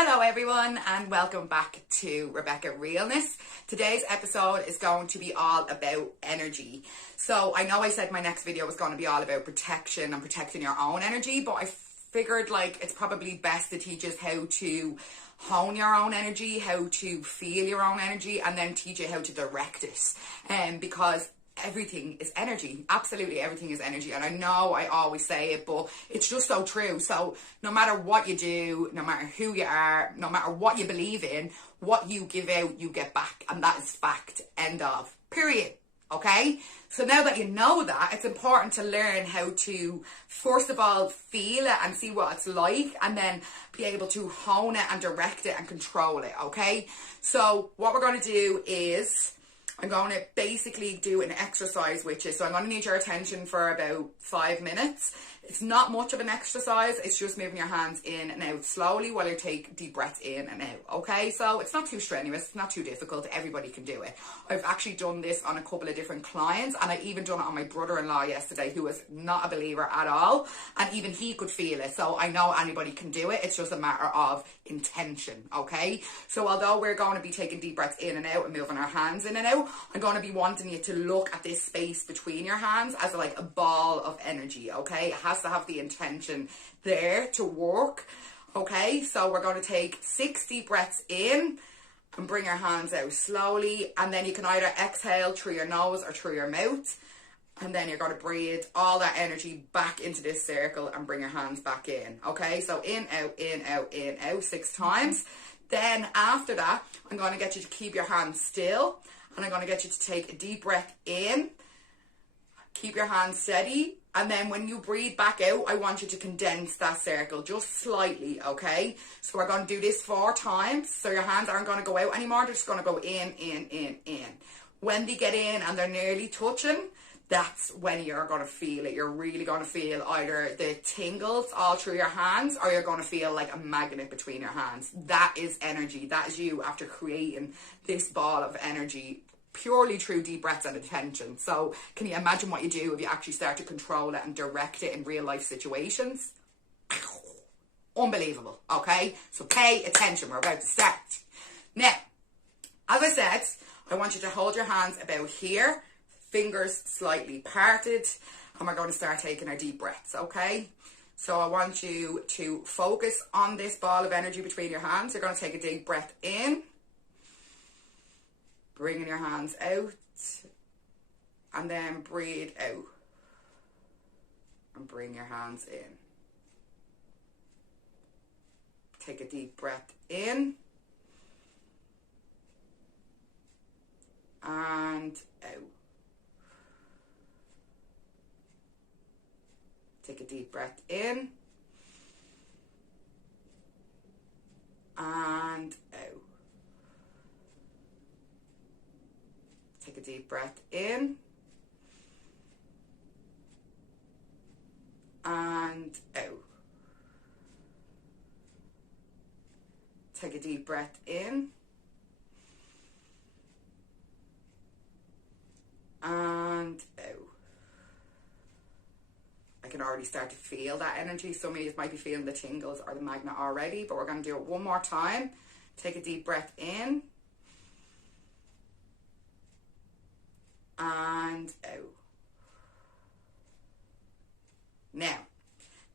Hello everyone and welcome back to Rebecca Realness. Today's episode is going to be all about energy. So I know I said my next video was going to be all about protection and protecting your own energy, but I figured it's probably best to teach us how to hone your own energy, how to feel your own energy, and then teach you how to direct it. Because everything is energy. Absolutely everything is energy. And I know I always say it, but it's just so true. So no matter what you do, no matter who you are, no matter what you believe in, what you give out, you get back. And that is fact. End of. Period. Okay? So now that you know that, it's important to learn how to, first of all, feel it and see what it's like, and then be able to hone it and direct it and control it. Okay? So what we're going to do is I'm going to basically do an exercise with you. So I'm going to need your attention for about 5 minutes. It's not much of an exercise. It's just moving your hands in and out slowly while you take deep breaths in and out. Okay, so it's not too strenuous. It's not too difficult. Everybody can do it. I've actually done this on a couple of different clients, and I even done it on my brother-in-law yesterday, who was not a believer at all, and even he could feel it. So I know anybody can do it. It's just a matter of intention. Okay, so although we're going to be taking deep breaths in and out and moving our hands in and out, I'm going to be wanting you to look at this space between your hands as like a ball of energy. Okay, it has to have the intention there to work. Okay, so we're going to take 6 deep breaths in and bring your hands out slowly, and then you can either exhale through your nose or through your mouth, and then you're going to breathe all that energy back into this circle and bring your hands back in. Okay, so in, out 6 times. Then after that, I'm going to get you to keep your hands still, and I'm going to get you to take a deep breath in, keep your hands steady, and then when you breathe back out, I want you to condense that circle just slightly. Okay, so we're going to do this 4 times. So your hands aren't going to go out anymore. They're just going to go in. When they get in and they're nearly touching, that's when you're going to feel it. You're really going to feel either the tingles all through your hands, or you're going to feel like a magnet between your hands. That is energy. That is you after creating this ball of energy purely through deep breaths and attention. So can you imagine what you do if you actually start to control it and direct it in real life situations? Unbelievable. Okay, so pay attention. We're about to start. Now, as I said, I want you to hold your hands about here, fingers slightly parted, and we're going to start taking our deep breaths. Okay, so I want you to focus on this ball of energy between your hands. You're going to take a deep breath in, bringing your hands out, and then breathe out and bring your hands in. Take a deep breath in and out. Take a deep breath in and out. Take a deep breath in and out. Take a deep breath in and out. I can already start to feel that energy. Some of you might be feeling the tingles or the magnet already, but we're going to do it one more time. Take a deep breath in and out.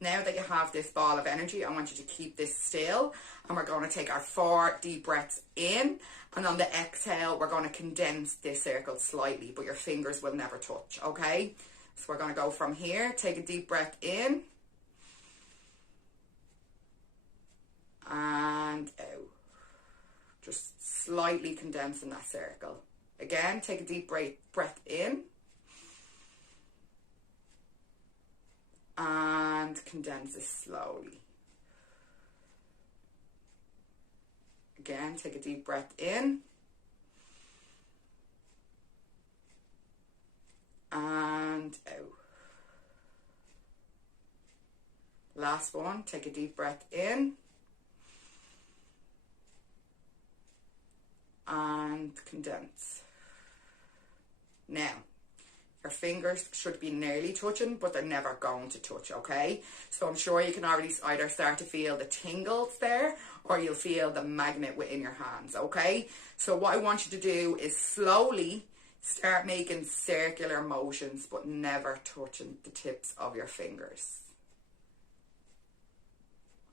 Now that you have this ball of energy, I want you to keep this still, and we're going to take our 4 deep breaths in, and on the exhale we're going to condense this circle slightly, but your fingers will never touch. Okay, so we're going to go from here. Take a deep breath in and out, just slightly condensing that circle. Again, take a deep breath in and condense it slowly. Again, take a deep breath in and out. Last one, take a deep breath in and condense. Now, Your fingers should be nearly touching, but they're never going to touch, okay? So I'm sure you can already either start to feel the tingles there, or you'll feel the magnet within your hands, okay? So what I want you to do is slowly start making circular motions, but never touching the tips of your fingers.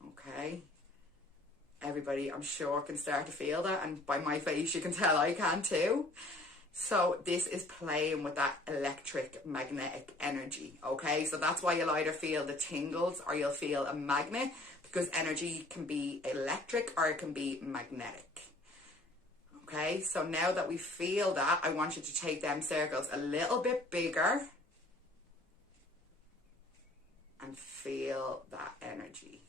Okay? Everybody, I'm sure, can start to feel that, and by my face you can tell I can too. So this is playing with that electric magnetic energy, okay? So that's why you'll either feel the tingles or you'll feel a magnet, because energy can be electric or it can be magnetic. Okay, so now that we feel that, I want you to take them circles a little bit bigger and feel that energy.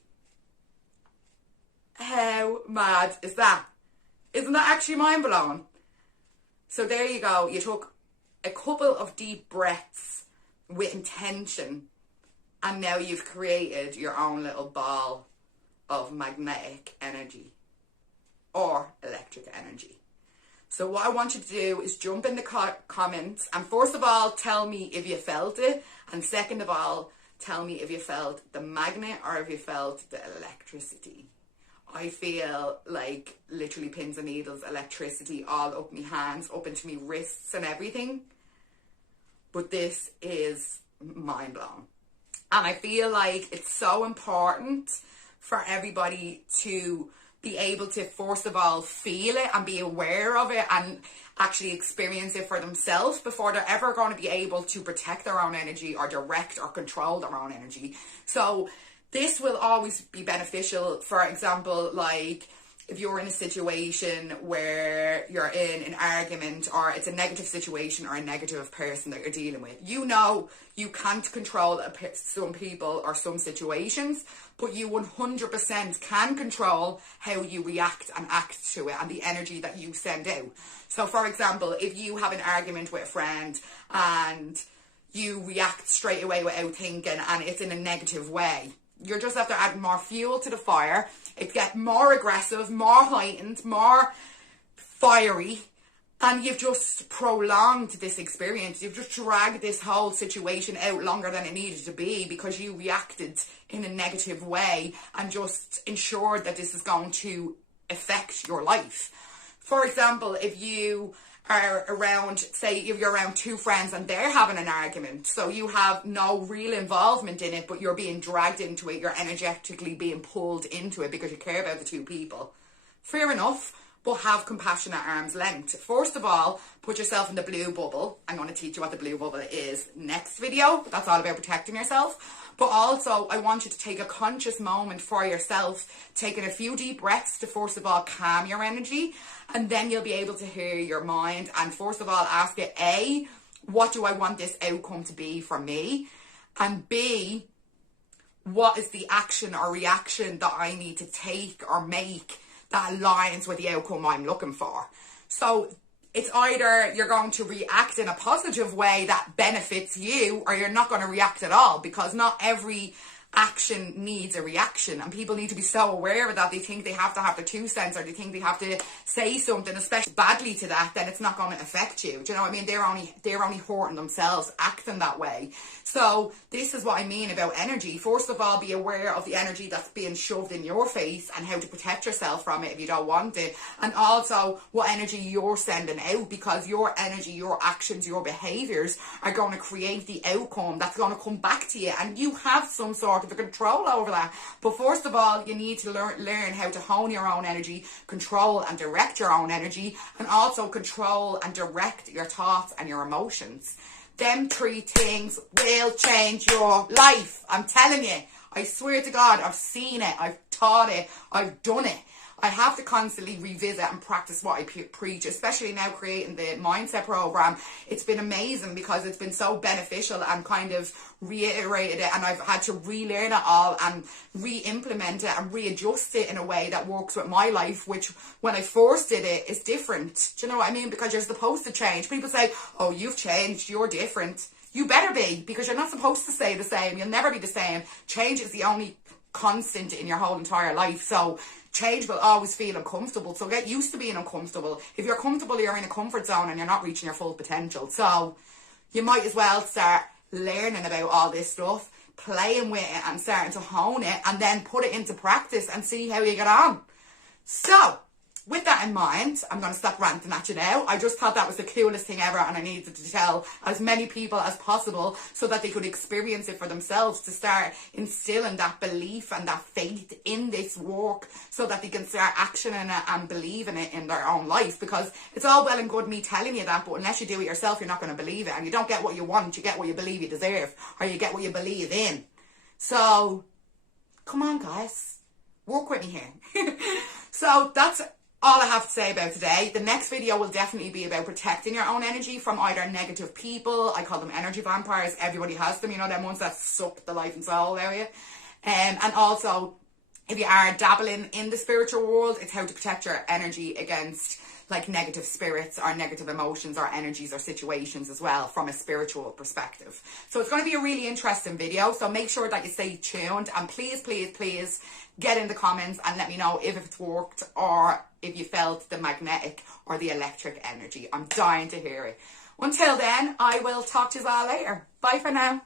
How mad is that? Isn't that actually mind-blowing? So there you go. You took a couple of deep breaths with intention, and now you've created your own little ball of magnetic energy or electric energy. So what I want you to do is jump in the comments, and first of all, tell me if you felt it, and second of all, tell me if you felt the magnet or if you felt the electricity. I feel like literally pins and needles, electricity all up my hands, up into my wrists and everything. But this is mind blowing. And I feel like it's so important for everybody to be able to, first of all, feel it and be aware of it and actually experience it for themselves before they're ever going to be able to protect their own energy or direct or control their own energy. So this will always be beneficial. For example, like if you're in a situation where you're in an argument or it's a negative situation or a negative person that you're dealing with, you know you can't control some people or some situations, but you 100% can control how you react and act to it and the energy that you send out. So for example, if you have an argument with a friend and you react straight away without thinking and it's in a negative way, you just have to add more fuel to the fire. It gets more aggressive, more heightened, more fiery, and you've just prolonged this experience. You've just dragged this whole situation out longer than it needed to be because you reacted in a negative way and just ensured that this is going to affect your life. For example, if you are around, say if you're around two friends and they're having an argument, so you have no real involvement in it, but you're being dragged into it, you're energetically being pulled into it because you care about the two people. Fair enough, but have compassion at arm's length. First of all, put yourself in the blue bubble. I'm going to teach you what the blue bubble is next video. That's all about protecting yourself. But also, I want you to take a conscious moment for yourself, taking a few deep breaths to first of all calm your energy, and then you'll be able to hear your mind and first of all ask it, A, what do I want this outcome to be for me? And B, what is the action or reaction that I need to take or make that aligns with the outcome I'm looking for? So it's either you're going to react in a positive way that benefits you, or you're not going to react at all, because not every action needs a reaction, and people need to be so aware of that. They think they have to have their 2 cents, or they think they have to say something especially badly to that, then it's not going to affect you. Do you know what I mean? They're only hurting themselves acting that way. So this is what I mean about energy. First of all, be aware of the energy that's being shoved in your face and how to protect yourself from it if you don't want it, and also what energy you're sending out, because your energy, your actions, your behaviors are going to create the outcome that's going to come back to you, and you have some sort of control over that. But first of all, you need to learn how to hone your own energy, control and direct your own energy, and also control and direct your thoughts and your emotions. Them 3 things will change your life. I'm telling you. I swear to God, I've seen it, I've taught it, I've done it. I have to constantly revisit and practice what I preach, especially now creating the mindset program. It's been amazing because it's been so beneficial and kind of reiterated it, and I've had to relearn it all and re-implement it and readjust it in a way that works with my life, which when I first did it is different. Do you know what I mean? Because you're supposed to change. People say, oh, you've changed, you're different. You better be, because you're not supposed to stay the same. You'll never be the same. Change is the only constant in your whole entire life. So change will always feel uncomfortable. So get used to being uncomfortable. If you're comfortable, you're in a comfort zone and you're not reaching your full potential. So you might as well start learning about all this stuff, playing with it and starting to hone it, and then put it into practice and see how you get on. So, with that in mind, I'm going to stop ranting at you now. I just thought that was the coolest thing ever, and I needed to tell as many people as possible so that they could experience it for themselves, to start instilling that belief and that faith in this work so that they can start actioning it and believing it in their own life. Because it's all well and good me telling you that, but unless you do it yourself, you're not going to believe it. And you don't get what you want, you get what you believe you deserve, or you get what you believe in. So, come on guys, work with me here. So that's all I have to say about today. The next video will definitely be about protecting your own energy from either negative people. I call them energy vampires. Everybody has them, you know, them ones that suck the life and soul out of you. And also, if you are dabbling in the spiritual world, it's how to protect your energy against like negative spirits or negative emotions or energies or situations as well from a spiritual perspective. So it's going to be a really interesting video. So make sure that you stay tuned, and please, please, please get in the comments and let me know if it's worked or if you felt the magnetic or the electric energy. I'm dying to hear it. Until then, I will talk to you all later. Bye for now.